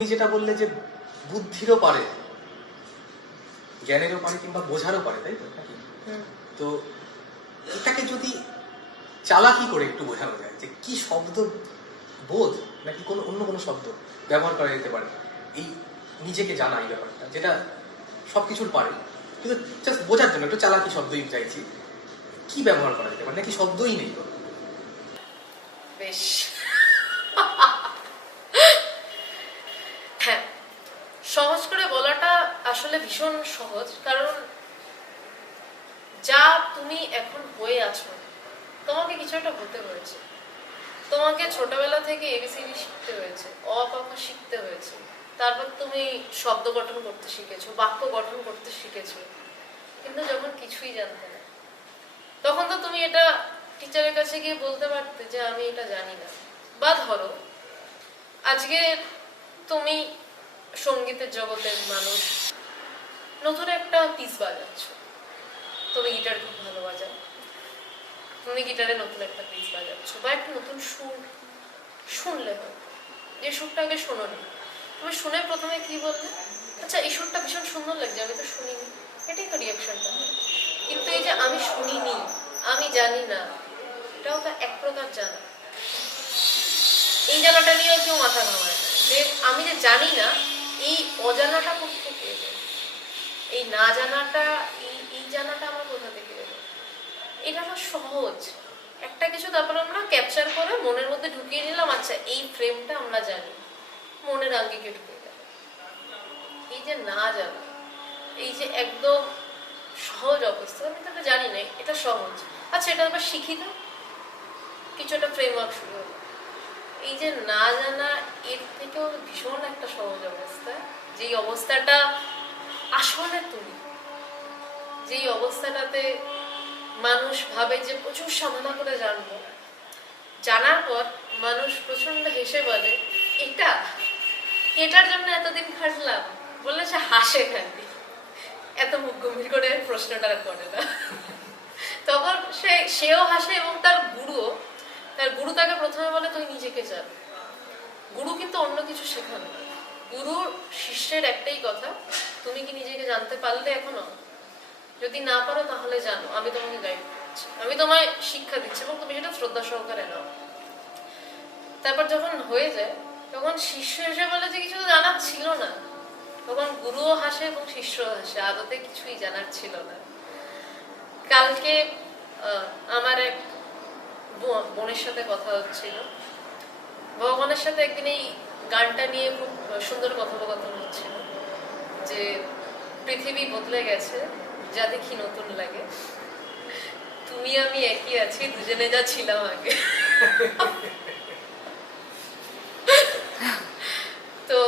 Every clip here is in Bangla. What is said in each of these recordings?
তুমি যেটা বললে যে বুদ্ধিরও পারে জ্ঞানেরও পারে কিংবা বোঝারও পারে তাই তো? তো এটাকে যদি চালাকি করে একটু বোঝানো যায় যে কি শব্দ বোধ নাকি কোনো অন্য কোনো শব্দ ব্যবহার করা যেতে পারে এই নিজেকে জানা এই ব্যাপারটা যেটা সবকিছুর পারে কিন্তু জাস্ট বোঝার জন্য একটু চালাকি শব্দই চাইছি কি ব্যবহার করা যেতে পারে? নাকি শব্দই নেই বেশ হ্যাঁ সহজ করে বলাটা আসলে ভীষণ সহজ কারণ যা তুমি এখন হয়ে আছো তোমাকে কিছু একটা হতে হয়েছে। তোমাকে ছোটবেলা থেকে এবিসিডি শিখতে হয়েছে অ আ, ক, খ শিখতে হয়েছে। তারপর তুমি শব্দ গঠন করতে শিখেছো বাক্য গঠন করতে শিখেছো কিন্তু যখন কিছুই জানতে না তখন তো তুমি এটা টিচারের কাছে গিয়ে বলতে পারতে যে আমি এটা জানি না। বা ধরো আজকে তুমি সঙ্গীতের জগতের মানুষ নতুন একটা পিস বাজাচ্ছ। তুমি গিটার খুব ভালো বাজাও। তুমি গিটারে নতুন একটা পিস বাজাচ্ছ। বা একটা নতুন সুর শুনলে হয়তো যে সুরটা আগে শোনো শোনোনি। তুমি শুনে প্রথমে কি বললে? আচ্ছা এই সুরটা ভীষণ সুন্দর লাগছে, আমি তো শুনিনি। এটাই তো রিয়াকশনটা কিন্তু এই যে আমি শুনিনি, আমি জানি না, এটাও তো এক প্রকার জানা। এই জানাটা নিয়েও কেউ মাথা ঘামায় না। যে আমি যে জানি না, এই অজানাটা কোথা থেকে এলো? এই না জানাটা, এই এই জানাটা আমার কোথা থেকে এলো? এটা না সহজ। একটা কিছু তারপর আমরা ক্যাপচার করে মনের মধ্যে ঢুকিয়ে নিলাম আচ্ছা এই ফ্রেমটা আমরা জানি। মনের আঙ্গিকে ঢুকিয়ে গেল। এই যে না জানা, এই যে একদম সহজ অবস্থা, আমি তো জানি না এটা সহজ। আচ্ছা এটা আবার শিখি না কিছু একটা ফ্রেমওয়ার্ক শুরু হলো। এই যে না জানা, এর থেকেও ভীষণ একটা সহজ অবস্থা। যেই অবস্থাটা আসলে তুমি। যেই অবস্থাটাতে মানুষ ভাবে যে প্রচুর সাধনা করে জানব, জানার পর মানুষ প্রচণ্ড হেসে বলে, এটা? এটার জন্য এতদিন খাটলাম। বললে সে হাসে খালি। এত মুখ গম্ভীর করে প্রশ্নটা করে না। তখন সে, সেও হাসে এবং তার গুরুও, তার গুরু তাকে প্রথমে বলে, তুই নিজেকে জান। গুরু কিন্তু অন্য কিছু শেখানো না। গুরু শিষ্যের একটাই কথা, তুমি কি নিজেকে জানতে পারলে এখনও? যদি না পারো তাহলে জানো, আমি তোমাকে গাইড করছি। আমি তোমায় শিক্ষা দিচ্ছি এবং তুমি সেটা শ্রদ্ধা সহকারে নাও। তারপর যখন হয়ে যায়, তখন শিষ্য এসে বলে যে কিছু জানার ছিল না। তখন গুরুও হাসে এবং শিষ্য হাসে, আদতে কিছুই জানার ছিল না। কালকে আমার এক বোনের সাথে কথা হচ্ছিল। ভগবানের সাথে একদিন এই গানটা নিয়ে খুব সুন্দর কথোপকথন হচ্ছিল, যে পৃথিবী বদলে গেছে, যা দেখি নতুন লাগে। তুমি, আমি একই আছি, দুজনে যা ছিলাম আগে। তো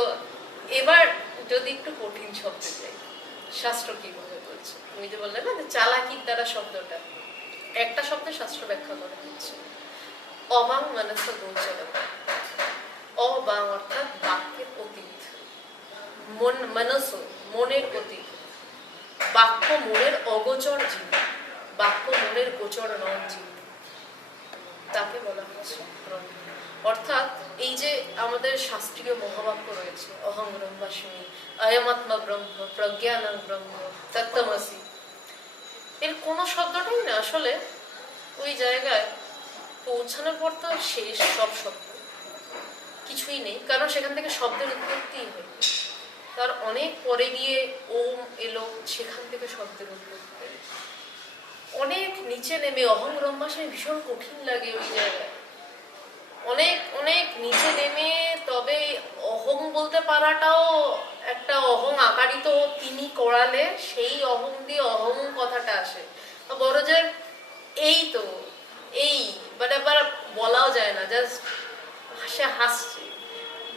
এবার যদি একটু কঠিন শব্দ যাই, শাস্ত্র কীভাবে বলছে? তুমি যে বললে না চালাকির দ্বারা শব্দটা, একটা শব্দে শাস্ত্র ব্যাখ্যা করা হচ্ছে। অবাং মানস গোচর অবাং অতীত মন মানস, মনের অতীত বাক্য মনের অগোচর জীব, বাক্য মনের গোচর নন জীব। তাকে বলা ব্রহ্ম অর্থাৎ এই যে আমাদের শাস্ত্রীয় মহাবাক্য রয়েছে, অহং ব্রহ্মাস্মি অয়মাত্মা ব্রহ্ম, প্রজ্ঞানং ব্রহ্ম, তত্ত্বমসি। এর কোনো শব্দটাই না, আসলে ওই জায়গায় পৌঁছানোর পর তো শেষ সব শব্দ। কিছুই নেই, কারণ সেখান থেকে শব্দের উৎপত্তিই হয় তার অনেক পরে গিয়ে ওম এলো, সেখান থেকে শব্দের উৎপত্তি অনেক নিচে নেমে, অহং ব্রহ্মাস্মি ভীষণ কঠিন লাগে ওই জায়গায়। অনেক অনেক নিচে নেমে, তবে অহং বলতে পারাটাও একটা অহং আকারিত তিনি করালে সেই অহং দিয়ে অহং কথাটা আসে। বড় যে, এই তো, এই বাট আবার বলাও যায় না জাস্ট সে হাসছে।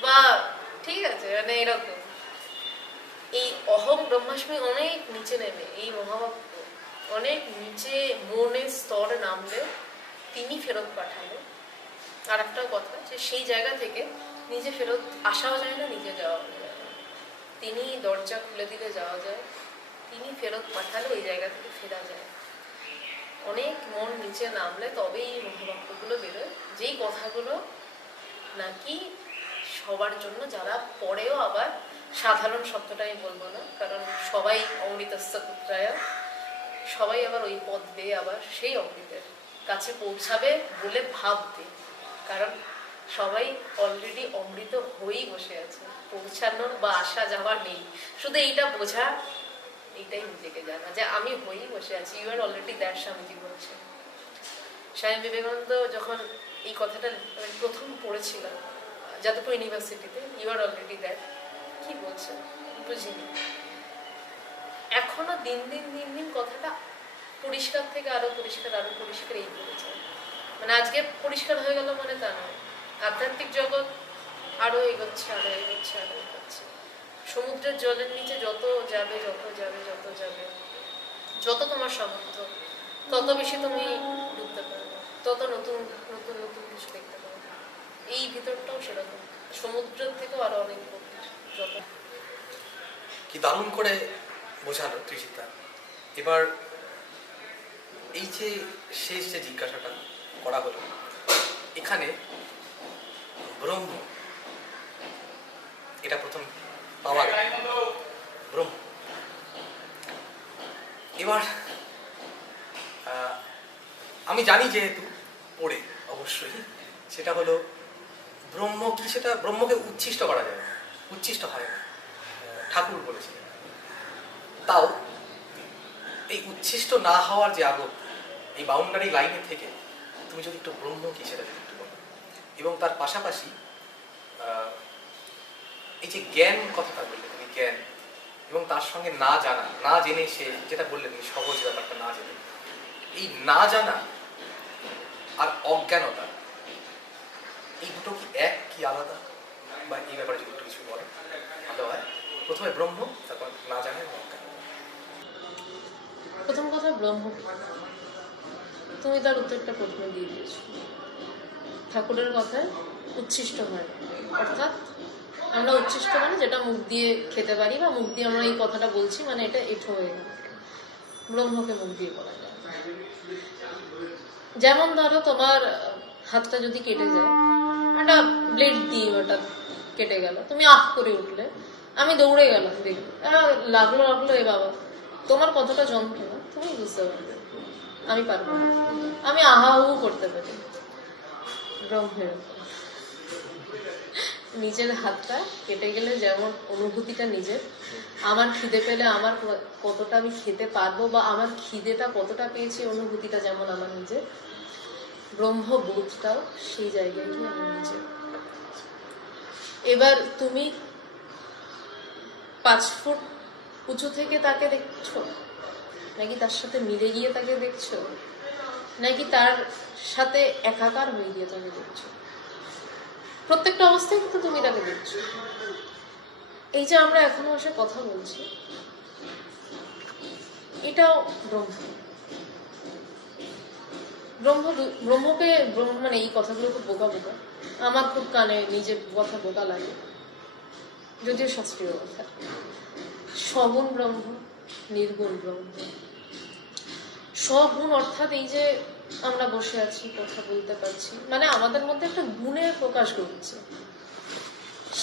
বা, ঠিক আছে মানে এরকম। অহং ব্রহ্মাস্মি অনেক নিচে নেমে, এই মহাবাক্য অনেক নিচে মনের স্তরে নামলে তিনি ফেরত পাঠালে। আর একটা কথা যে সেই জায়গা থেকে নিজে ফেরত আসাও যায় না, নিজে যাওয়া যায় তিনি দরজা খুলে দিলে যাওয়া যায়, তিনি ফেরত পাঠালে ওই জায়গা থেকে ফেরা যায়। অনেক মন নিচে নামলে তবেই এই মহাবাক্যগুলো বেরোয়। যেই কথাগুলো নাকি সবার জন্য যারা পরেও আবার সাধারণ শব্দটা আমি বলব না, কারণ সবাই অমৃতস্য পুত্রায় সবাই আবার ওই পথ দিয়ে আবার সেই অমৃতের কাছে পৌঁছাবে বলে ভাববে, কারণ সবাই অলরেডি অমৃত হয়েই বসে আছে, পৌঁছানোর বা আসা যাওয়া নেই, শুধু এইটা বোঝা, এইটাই নিজেকে জানা যে আমি হয়েই বসে আছি you are already that Swamiji বলছে স্বামী বিবেকানন্দ যখন এই কথাটা আমি প্রথম পড়েছিলাম যাদবপুর ইউনিভার্সিটিতে ইউ আর অলরেডি দ্যাট কি বলছেন বুঝিনি। এখনও দিন দিন দিন দিন কথাটা পরিষ্কার থেকে আরও পরিষ্কার আরও পরিষ্কার এই করেছে মানে আজকে পরিষ্কার হয়ে গেল মানে তা নয়। আধ্যাত্মিক জগৎ আরও এগোচ্ছে আরও এগোচ্ছে আরও এগোচ্ছে। সমুদ্রের জলের নিচে যত যাবে যত যাবে যত যাবে, যত তোমার সামর্থ্য তত বেশি তুমি ডুবতে পারবে। তত নতুন নতুন নতুন কিছু দেখতে পারবে এই ভিতরটাও সেরকম। সমুদ্রের থেকেও আরও অনেক কি দারুণ করে বোঝালো ত্রিচিতা এবার এই যে শেষ যে জিজ্ঞাসাটা করা হলো, এখানে ব্রহ্ম, এটা প্রথম পাওয়া গেল। ব্রহ্ম। এবার আমি জানি যেহেতু পড়ে অবশ্যই, সেটা হলো ব্রহ্ম কি সেটা ব্রহ্মকে উচ্ছিষ্ট করা যায়। উচ্ছিষ্ট হয়। ঠাকুর বলেছিলেন। তাও এই উচ্ছিষ্ট না হওয়ার যে আগত, এই বাউন্ডারি লাইনে থেকে তুমি যদি একটু ব্রহ্ম কি সেটা যদি একটু বলো। এবং তার পাশাপাশি এই যে জ্ঞান কথাটা বললে তুমি, জ্ঞান, এবং তার সঙ্গে না জানা, না জেনে সে যেটা বললে তুমি, সহজ ব্যাপারটা না জেনে, এই না জানা আর অজ্ঞানতা, এই দুটো কি এক কি আলাদা? বা এই ব্যাপারে যদি একটু কিছু বলো। ভালো হয়। প্রথমে ব্রহ্ম, তারপর না জানা এবং প্রথম কথা ব্রহ্ম। তুমি তার উত্তরটা প্রথমে দিয়ে দিয়েছ। ঠাকুরের কথায় উচ্ছিষ্ট হয়। অর্থাৎ আমরা উচ্ছিষ্ট মানে যেটা মুখ দিয়ে খেতে পারি বা মুখ দিয়ে আমরা এই কথাটা বলছি মানে এটা এঠো হয়ে ব্রহ্মকে মুখ দিয়ে বলা যায়। যেমন ধরো তোমার হাতটা যদি কেটে যায় একটা ব্লেড দিয়ে ওটা কেটে গেল। তুমি করে উঠলে। আমি দৌড়ে গেলাম লাগল লাগল এ বাবা। তোমার কতটা যন্ত্রণা? তুমি বুঝতে পারবে। আমি পারব আমি আহাহু করতে পারি। ব্রহ্মের। নিজের হাতটা কেটে গেলে যেমন অনুভূতিটা নিজের, আমার খিদে পেলে আমার কতটা আমি খেতে পারব বা আমার খিদেটা কতটা পেয়েছি, অনুভূতিটা যেমন আমার নিজের ব্রহ্মবোধটাও সেই জায়গায় গিয়ে আমার নিজের এবার তুমি পাঁচ ফুট উঁচু থেকে তাকে দেখছ? নাকি তার সাথে মিলে গিয়ে তাকে দেখছ? নাকি তার সাথে একাকার হয়ে গিয়ে তাকে দেখছ? প্রত্যেকটা অবস্থায় কিন্তু তুমি তাকে দেখছ। এই যে আমরা এখনও বসে কথা বলছি, এটাও ব্রহ্ম। ব্রহ্ম ব্রহ্মকে ব্রহ্ম মানে এই কথাগুলো খুব বোকা বোকা আমার খুব কানে নিজের কথা বোকা লাগে। যদিও শাস্ত্রীয় কথা। সগুণ ব্রহ্ম, নির্গুণ ব্রহ্ম। সগুণ অর্থাৎ এই যে আমরা বসে আছি, কথা বলতে পারছি মানে আমাদের মধ্যে একটা গুণের প্রকাশ ঘটছে।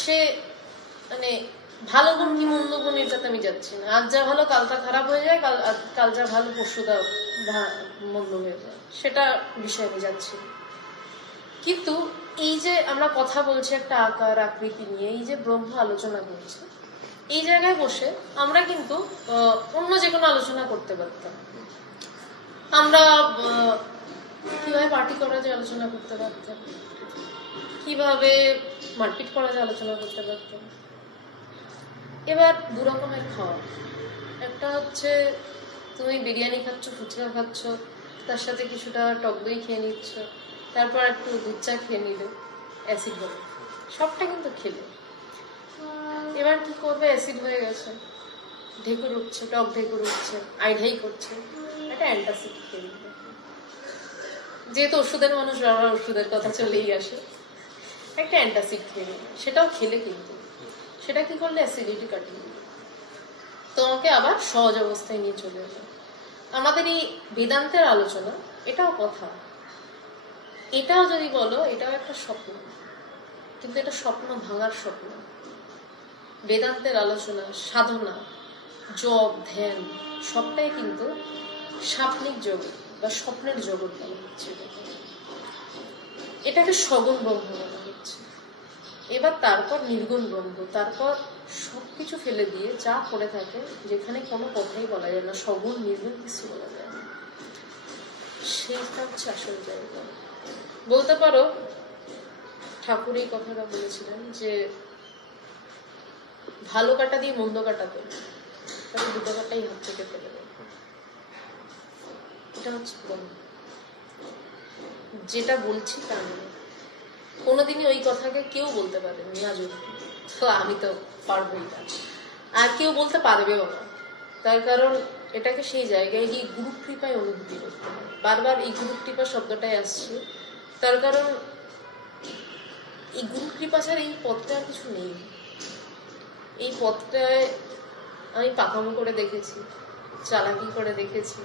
সে মানে ভালো গুণ কি মন্দ গুণ এটাতে আমি যাচ্ছি না। আজ যা ভালো, কালটা খারাপ হয়ে যায়, কাল কাল যা ভালো, পরশুটা মন্দ হয়ে যায়। সেটা বিষয়ে আমি যাচ্ছি কিন্তু এই যে আমরা কথা বলছি একটা আকার, আকৃতি নিয়ে, এই যে ব্রহ্ম আলোচনা করছে, এই জায়গায় বসে আমরা কিন্তু অন্য যে কোনো আলোচনা করতে পারতাম। আমরা কীভাবে পার্টি করা যায় আলোচনা করতে পারতাম? কীভাবে মারপিট করা যায় আলোচনা করতে পারতাম? এবার দু রকমের খাওয়া। একটা হচ্ছে, তুমি বিরিয়ানি খাচ্ছ, ফুচকা খাচ্ছ, তার সাথে কিছুটা টক দই খেয়ে নিচ্ছ, তারপর একটু দুধ চা খেয়ে নিলে অ্যাসিড হবে সবটা কিন্তু খেলে। এবার কি করবে? অ্যাসিড হয়ে গেছে। ঢেকুর উঠছে, টক ঢেকুর উঠছে আইঢাই করছে। একটা অ্যান্টাসিড খেয়ে নিলে। যেহেতু ওষুধের মানুষ বারবার ওষুধের কথা চলেই আসে। একটা অ্যান্টাসিড খেয়ে নিলে। সেটাও খেলে কিন্তু। সেটা কি করলে অ্যাসিডিটি দিল তোমাকে আবার সহজ অবস্থায় নিয়ে চলে এলো। আমাদের এই বেদান্তের আলোচনা, এটাও কথা। এটাও যদি বলো, এটাও একটা স্বপ্ন। কিন্তু এটা স্বপ্ন ভাঙার স্বপ্ন। বেদান্তের আলোচনা, সাধনা জপ ধ্যান, সবটাই কিন্তু স্বাপ্নিক জগৎ বা স্বপ্নের জগৎ বলা হচ্ছে। এটাকে। সগুণ ব্রহ্ম বলা এবার তারপর নির্গুণ ব্রহ্ম তারপর সবকিছু ফেলে দিয়ে যা পড়ে থাকে, যেখানে কোনো কথাই বলা যায় না, সগুণ, নির্গুণ কিছু বলা যায় না। সেইটা হচ্ছে আসল জায়গা। বলতে পারো, ঠাকুর এই কথাটা বলেছিলেন যে, ভালো কাটা দিয়ে মন্দ কাটাবে তাহলে দুটো কাটাই হাত থেকে ফেলে দেবে এটা হচ্ছে যেটা বলছি তা নয়। কোনোদিনই ওই কথাকে কেউ বলতে আজ অব্দি। তো আমি তো পারবোই না। আর কেউ বলতে পারবেও না। তার কারণ এটাকে সেই জায়গায় গিয়ে গুরু কৃপায় অনুভূতি করতে বারবার এই গুরু কৃপা শব্দটাই আসছে। তার কারণ এই গুরু কৃপা ছাড়া এই পথটা আর কিছু নেই। এই পথটায় আমি পাকামো করে দেখেছি, চালাকি করে দেখেছি।